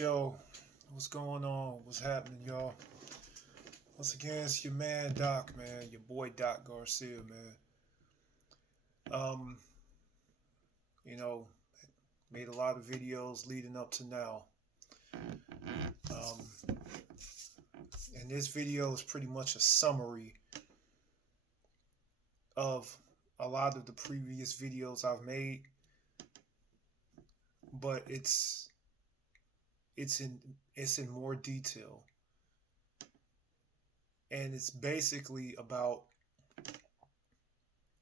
Yo, what's going on? What's happening, y'all? Once again, it's your man Doc, man. Your boy Doc Garcia, man. Um, you know, made a lot of videos leading up to now. Um, and this video is pretty much a summary of a lot of the previous videos I've made, but it's in it's in more detail. And it's basically about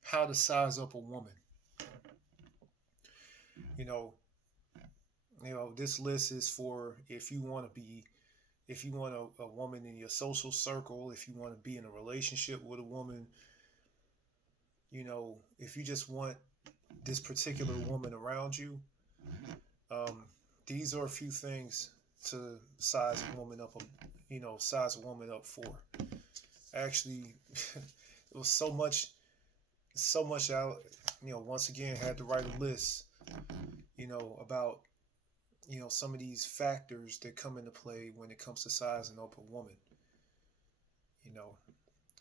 how to size up a woman. You know, this list is for if you want to be if you want a woman in your social circle, if you want to be in a relationship with a woman, if you just want this particular woman around you, um, these are a few things to size a woman up, size a woman up for. Actually, it was so much I, once again had to write a list, about some of these factors that come into play when it comes to sizing up a woman. you know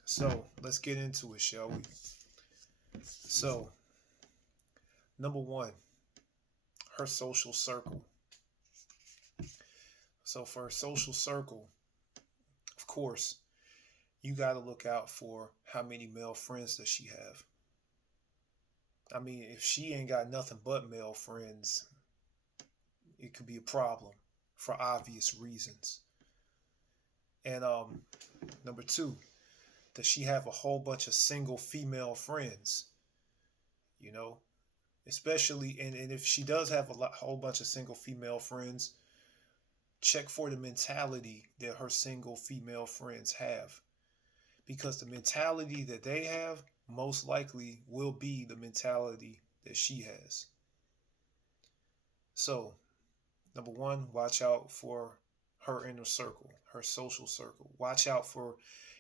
so let's get into it, shall we? So, number one, her social circle. So for her social circle, of course, you got to look out for how many male friends does she have. I mean, if she ain't got nothing but male friends, it could be a problem for obvious reasons. And number two, does she have a whole bunch of single female friends? You know, especially, and if she does have whole bunch of single female friends, check for the mentality that her single female friends have, because the mentality that they have most likely will be the mentality that she has. So, number one, watch out for her inner circle, her social circle. Watch out for,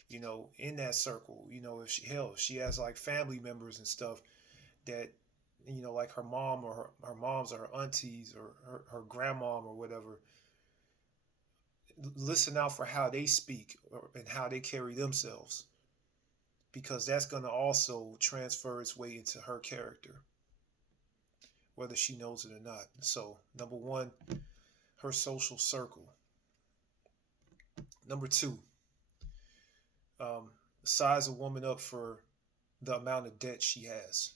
in that circle, if she has like family members and stuff that, like her mom or her moms or her aunties or her grandmom or whatever. Listen out for how they speak and how they carry themselves, because that's going to also transfer its way into her character, whether she knows it or not. So, number one, her social circle. Number two, um, size a woman up for the amount of debt she has.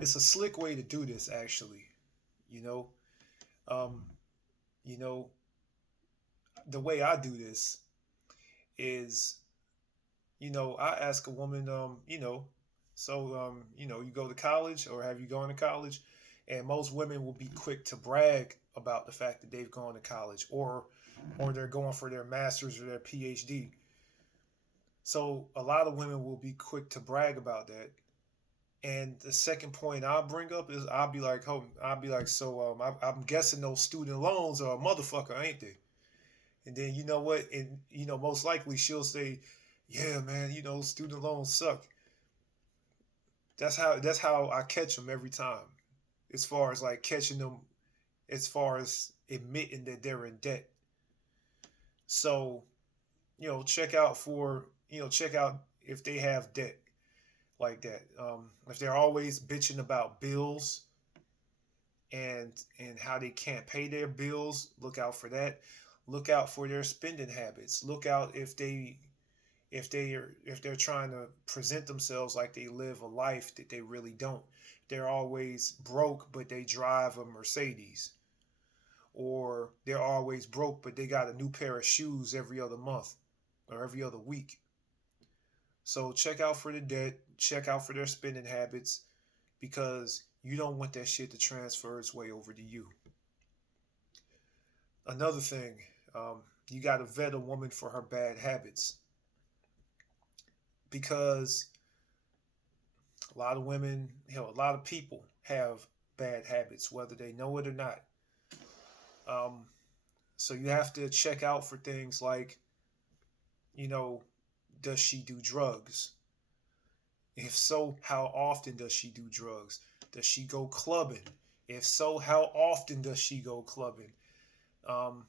It's a slick way to do this, actually. You know, um, you know, the way I do this is, I ask a woman, you go to college, or have you gone to college? And most women will be quick to brag about the fact that they've gone to college, or they're going for their master's or their PhD. So a lot of women will be quick to brag about that. And the second point I'll bring up is I'm guessing those student loans are a motherfucker, ain't they? And then you know what? And most likely she'll say, "Yeah, man, student loans suck." That's how I catch them every time. As far as like catching them, as far as admitting that they're in debt. So, check out if they have debt like that. If they're always bitching about bills and how they can't pay their bills, look out for that. Look out for their spending habits. Look out if they're trying to present themselves like they live a life that they really don't. They're always broke, but they drive a Mercedes. Or they're always broke, but they got a new pair of shoes every other month or every other week. So check out for the debt, check out for their spending habits, because you don't want that shit to transfer its way over to you. Another thing, you got to vet a woman for her bad habits, because a lot of women, a lot of people have bad habits, whether they know it or not. Um, so you have to check out for things like, you know, does she do drugs? If so, how often does she do drugs? Does she go clubbing? If so, how often does she go clubbing? Um,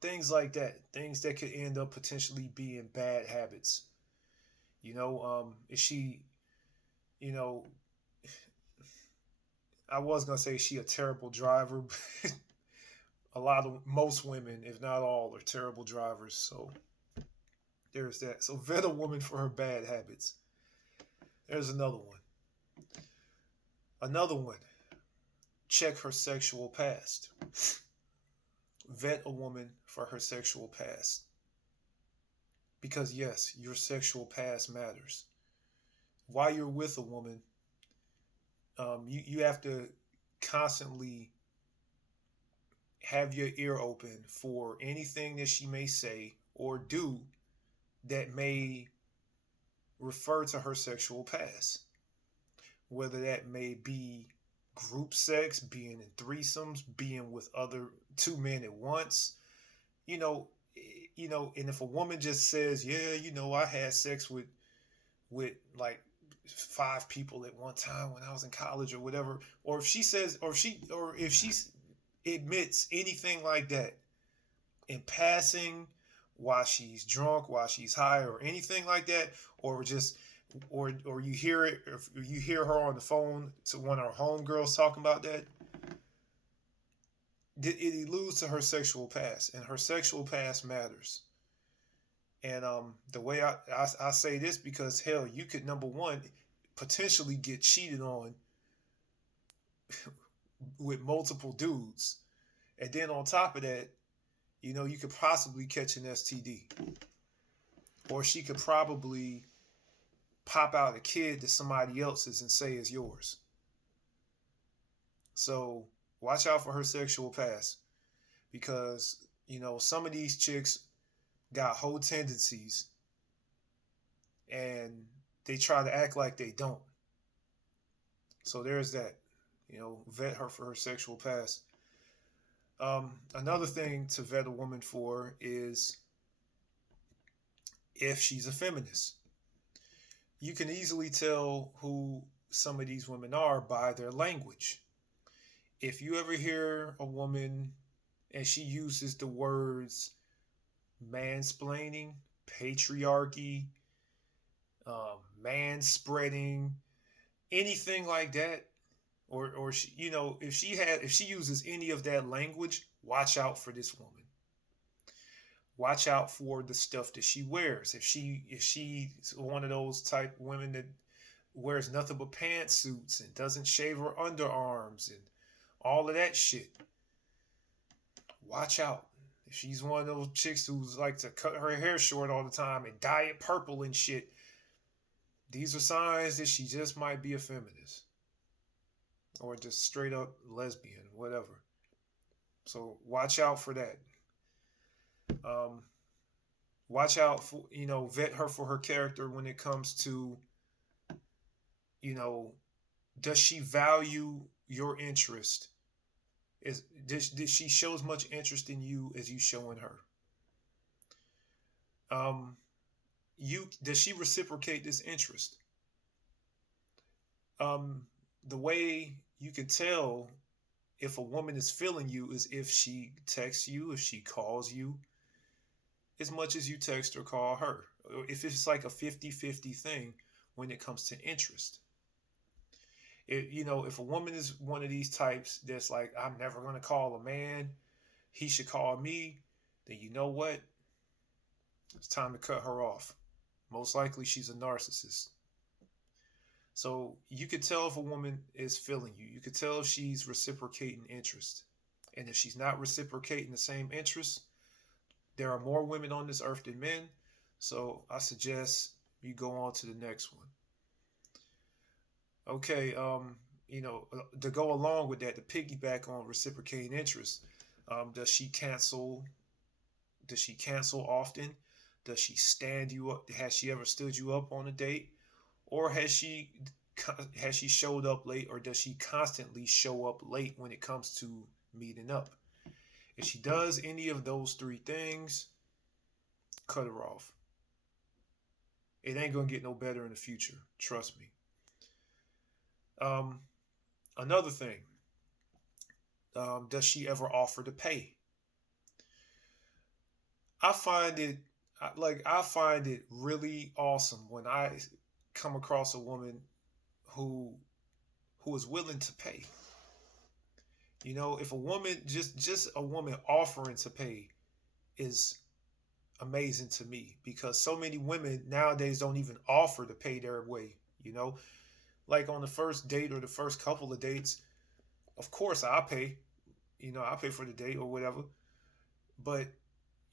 things like that, things that could end up potentially being bad habits. Is she, you know, I was gonna say she a terrible driver, but most women, if not all, are terrible drivers. So there's that. So vet a woman for her bad habits. There's another one. Another one. Check her sexual past. Vet a woman for her sexual past. Because yes, your sexual past matters. While you're with a woman, you have to constantly have your ear open for anything that she may say or do that may refer to her sexual past. Whether that may be group sex, being in threesomes, being with other two men at once, you know, and if a woman just says, "Yeah, I had sex with like five people at one time when I was in college or whatever," or if she says, or if she admits anything like that in passing, while she's drunk, while she's high, or anything like that, or just or you hear it, if you hear her on the phone to one of her homegirls talking about that, it alludes to her sexual past, and her sexual past matters. And the way I say this, because hell, you could, number one, potentially get cheated on with multiple dudes, and then on top of that, you could possibly catch an STD, or she could probably pop out a kid that somebody else's and say is yours. So watch out for her sexual past, because some of these chicks got whole tendencies and they try to act like they don't. So there's that. Vet her for her sexual past. Another thing to vet a woman for is if she's a feminist. You can easily tell who some of these women are by their language. If you ever hear a woman and she uses the words mansplaining, patriarchy, man spreading, anything like that, or she, if she uses any of that language, watch out for this woman. Watch out for the stuff that she wears. If she's one of those type women that wears nothing but pantsuits and doesn't shave her underarms and all of that shit, watch out. If she's one of those chicks who's like to cut her hair short all the time and dye it purple and shit, these are signs that she just might be a feminist or just straight up lesbian, whatever. So watch out for that. Um, Watch out for, vet her for her character when it comes to, you know, does she value your interest? Did she show as much interest in you as you show in her? Does she reciprocate this interest? The way you can tell if a woman is feeling you is if she texts you, if she calls you as much as you text or call her. If it's like a 50-50 thing when it comes to interest. If a woman is one of these types that's like, I'm never going to call a man, he should call me, then you know what? It's time to cut her off. Most likely she's a narcissist. So you could tell if a woman is feeling you. You could tell if she's reciprocating interest. And if she's not reciprocating the same interest, there are more women on this earth than men. So I suggest you go on to the next one. Okay, to go along with that, to piggyback on reciprocating interest, does she cancel? Does she cancel often? Does she stand you up? Has she ever stood you up on a date? Or has she showed up late, or does she constantly show up late when it comes to meeting up? If she does any of those three things, cut her off. It ain't gonna get no better in the future. Trust me. Another thing. Does she ever offer to pay? I find it I find it really awesome when I come across a woman who is willing to pay. You know, if a woman just a woman offering to pay is amazing to me, because so many women nowadays don't even offer to pay their way, you know? Like on the first date or the first couple of dates, of course I pay, I pay for the date or whatever. But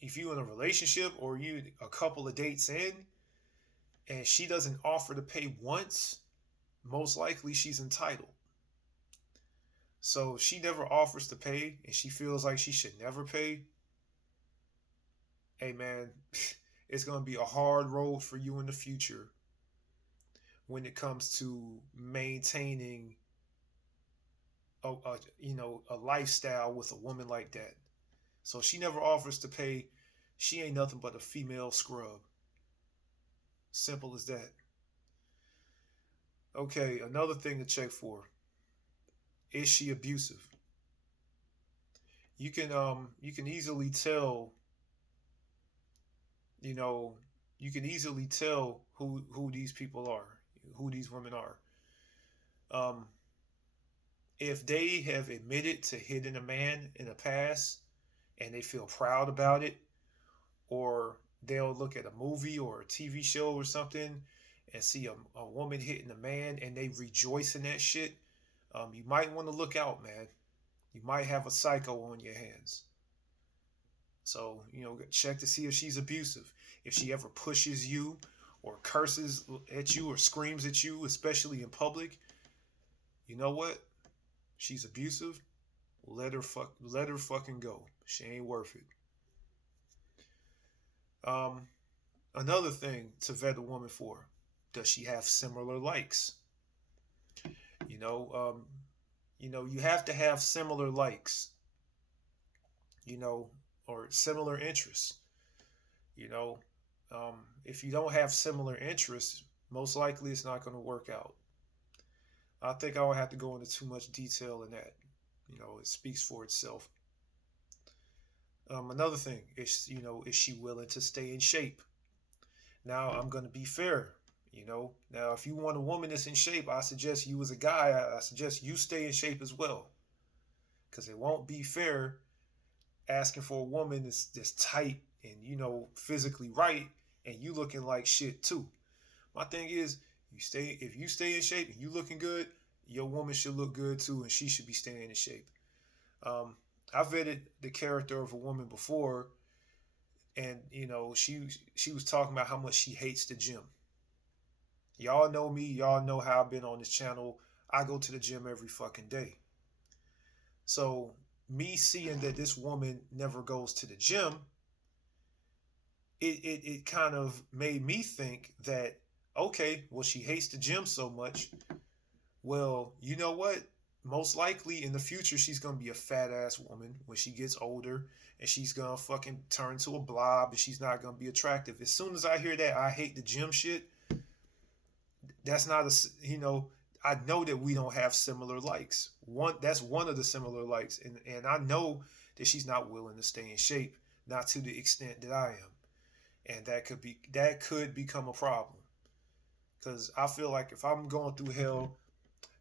if you in a relationship or you a couple of dates in and she doesn't offer to pay once, most likely she's entitled. So if she never offers to pay and she feels like she should never pay, hey man, it's going to be a hard road for you in the future when it comes to maintaining a lifestyle with a woman like that. So if she never offers to pay, she ain't nothing but a female scrub. Simple as that. Okay, another thing to check for: is she abusive? You can easily tell, you know, you can easily tell who these people are, who these women are. Um, if they have admitted to hitting a man in the past and they feel proud about it, or they'll look at a movie or a TV show or something and see a woman hitting a man and they rejoice in that shit, you might want to look out, man. You might have a psycho on your hands. So, check to see if she's abusive. If she ever pushes you or curses at you or screams at you, especially in public, you know what? She's abusive. Let her fucking go. She ain't worth it. Um, Another thing to vet a woman for: does she have similar likes? You know, you have to have similar likes, you know, or similar interests. You know, if you don't have similar interests, most likely it's not going to work out. I think I would have to go into too much detail in that. It speaks for itself. Another thing is, is she willing to stay in shape? Now, I'm going to be fair. Now if you want a woman that's in shape, I suggest you as a guy, I suggest you stay in shape as well, because it won't be fair asking for a woman that's tight and physically right, and you looking like shit too. My thing is, if you stay in shape and you looking good, your woman should look good too, and she should be staying in shape. Um, I vetted the character of a woman before, and she was talking about how much she hates the gym. Y'all know me. Y'all know how I've been on this channel. I go to the gym every fucking day. So me seeing that this woman never goes to the gym, it kind of made me think that, okay, well, she hates the gym so much. Well, you know what? Most likely in the future, she's going to be a fat ass woman when she gets older, and she's going to fucking turn to a blob, and she's not going to be attractive. As soon as I hear that I hate the gym shit, that's not I know that we don't have similar likes. That's one of the similar likes, and I know that she's not willing to stay in shape, not to the extent that I am, and that could become a problem, because I feel like if I'm going through hell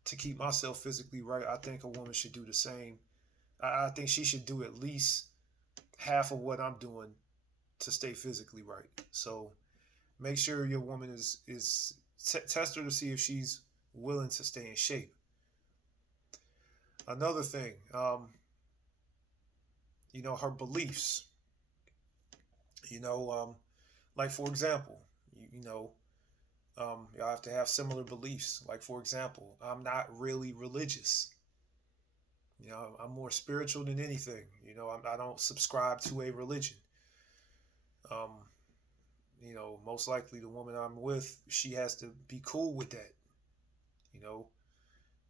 to keep myself physically right, I think a woman should do the same. I think she should do at least half of what I'm doing to stay physically right. So make sure your woman is test her to see if she's willing to stay in shape. Another thing, her beliefs. Like for example, y'all have to have similar beliefs. Like for example, I'm not really religious. I'm more spiritual than anything. I don't subscribe to a religion. Um, most likely the woman I'm with, she has to be cool with that,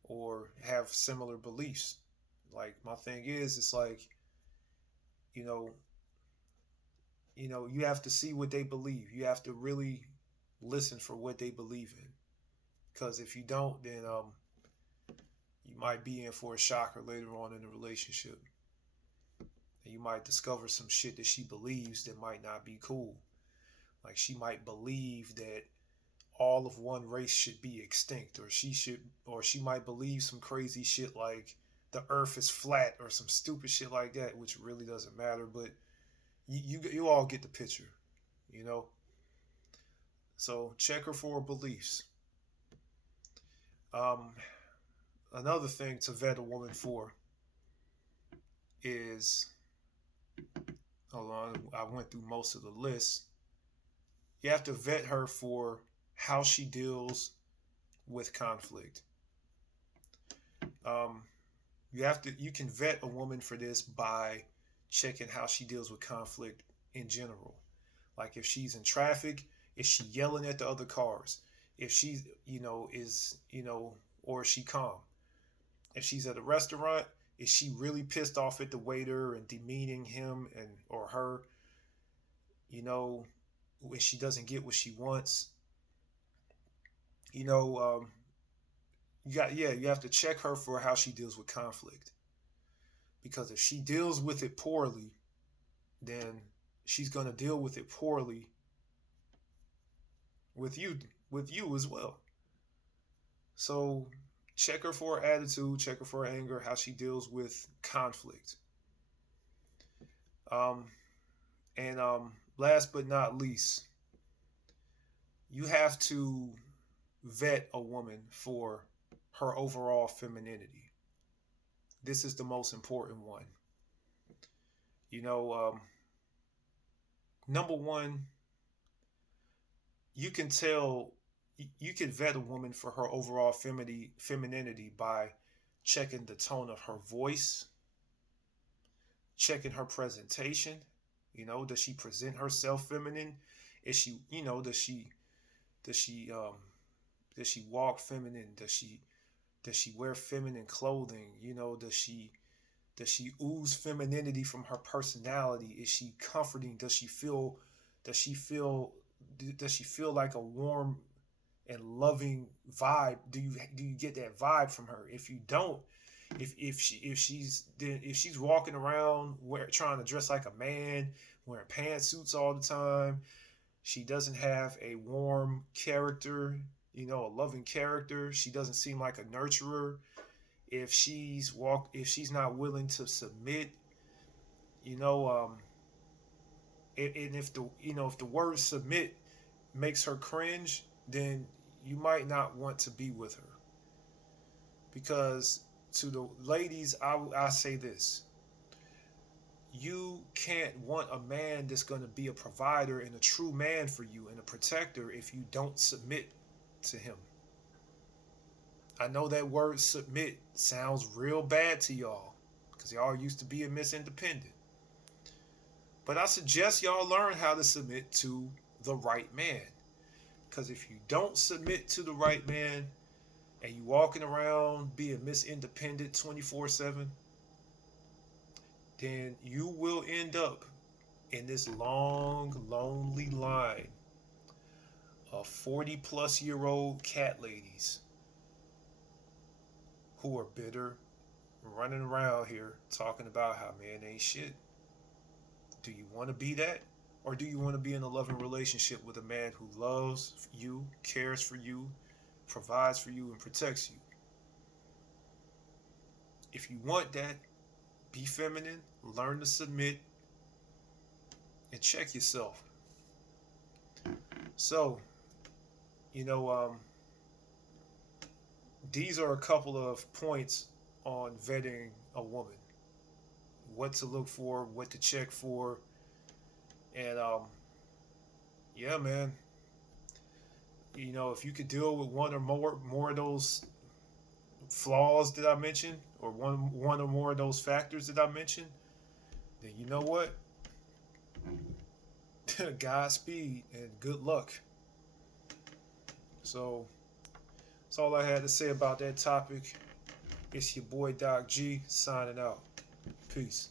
or have similar beliefs. Like my thing is, it's like, you know, you have to see what they believe. You have to really listen for what they believe in. Because if you don't, then You might be in for a shocker later on in the relationship. And you might discover some shit that she believes that might not be cool. Like she might believe that all of one race should be extinct, or she might believe some crazy shit like the earth is flat or some stupid shit like that, which really doesn't matter, but you all get the picture, you know? So check her for her beliefs. Um, Another thing to vet a woman for is, hold on, I went through most of the list. You have to vet her for how she deals with conflict. Um, you can vet a woman for this by checking how she deals with conflict in general. Like if she's in traffic, is she yelling at the other cars? If she's, or is she calm? If she's at a restaurant, is she really pissed off at the waiter and demeaning him and or her? You know, if she doesn't get what she wants, you know, you have to check her for how she deals with conflict. Because if she deals with it poorly, then she's going to deal with it poorly with you as well. So check her for her attitude, check her for her anger, how she deals with conflict. And last but not least, you have to vet a woman for her overall femininity. This is the most important one. You know, number one, you can vet a woman for her overall femininity by checking the tone of her voice, checking her presentation. You know, does she present herself feminine? Is she, does she walk feminine? Does she wear feminine clothing? You know, does she ooze femininity from her personality? Is she comforting? Does she feel like a warm and loving vibe? Do you get that vibe from her? If you don't, if she's walking around trying to dress like a man, wearing pantsuits all the time, she doesn't have a warm character, a loving character. She doesn't seem like a nurturer. If she's not willing to submit, and if the word submit makes her cringe, then you might not want to be with her. Because to the ladies, I say this: you can't want a man that's going to be a provider and a true man for you and a protector if you don't submit to him. I know that word submit sounds real bad to y'all because y'all used to be a Miss Independent. But I suggest y'all learn how to submit to the right man. Because if you don't submit to the right man and you walking around being Miss Independent 24/7, then you will end up in this long, lonely line of 40-plus-year-old cat ladies who are bitter, running around here talking about how men ain't shit. Do you want to be that? Or do you want to be in a loving relationship with a man who loves you, cares for you, provides for you, and protects you? If you want that, be feminine, learn to submit, and check yourself. So, these are a couple of points on vetting a woman. What to look for, what to check for, and yeah, man. If you could deal with one or more of those flaws that I mentioned, or one or more of those factors that I mentioned, then you know what? Godspeed and good luck. So that's all I had to say about that topic. It's your boy Doc G signing out. Peace.